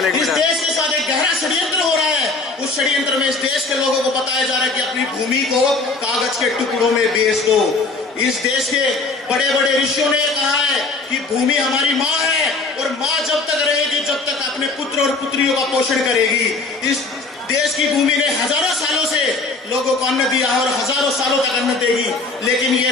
इस देश के साथ एक गहरा षड्यंत्र हो रहा है। उस षड्यंत्र में इस देश के लोगों को बताया जा रहा है कि अपनी भूमि को कागज के टुकड़ों में बेच दो। इस देश के बड़े बड़े ऋषियों ने कहा है कि भूमि हमारी माँ है और माँ जब तक रहेगी जब तक अपने पुत्र और पुत्रियों का पोषण करेगी। इस देश की भूमि ने हजारों सालों से लोगों को अन्न दिया है और हजारों सालों तक अन्न देगी, लेकिन ये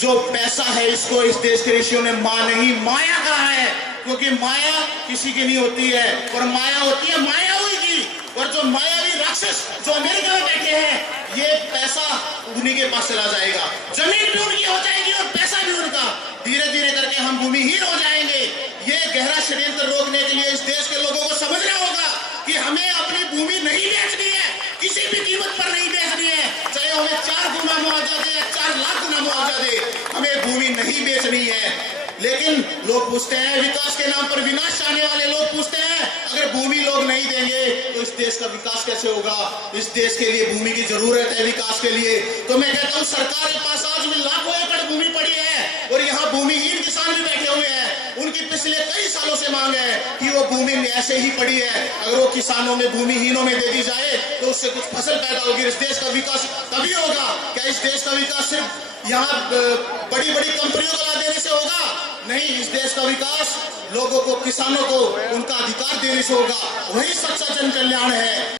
जो पैसा है इसको इस देश के ऋषियों ने माँ नहीं माया कहा है, क्योंकि माया किसी की नहीं होती है और माया होती है मायावी की। और जो मायावी राक्षस जो अमेरिका में बैठे हैं, ये पैसा उन्हीं के पास चला जाएगा, जमीन भी उनकी हो जाएगी और पैसा भी उनका। धीरे धीरे करके हम भूमिहीन हो जाएंगे। ये गहरा षड्यंत्र रोकने के लिए इस देश के लोगों को समझना होगा कि हमें अपनी भूमि नहीं बेचनी है, किसी भी कीमत पर नहीं बेचनी है, चाहे हमें 4 गुना मुआवजा दे या 4 लाख गुना मुआवजा दे, हमें भूमि नहीं बेचनी है। लेकिन लोग पूछते हैं, विकास के नाम पर विनाश चाहने वाले लोग पूछते हैं, अगर भूमि लोग नहीं देंगे तो इस देश का विकास कैसे होगा? इस देश के लिए भूमि की जरूरत है विकास के लिए। तो मैं कहता हूं सरकार के पास आज भी लाखों एकड़ भूमि पड़ी है और यहाँ भूमिहीन किसान भी बैठे हुए हैं। उनकी पिछले कई सालों से मांग है कि वो भूमि ऐसे ही पड़ी है, अगर वो किसानों में भूमिहीनों में दे दी जाए तो उससे कुछ फसल पैदा होगी, इस देश का विकास तभी होगा। क्या इस देश का विकास सिर्फ यहाँ बड़ी बड़ी कंपनियों को ला देने से होगा? नहीं, इस देश का विकास लोगों को, किसानों को उनका अधिकार देने से होगा। वही सच्चा जन कल्याण है।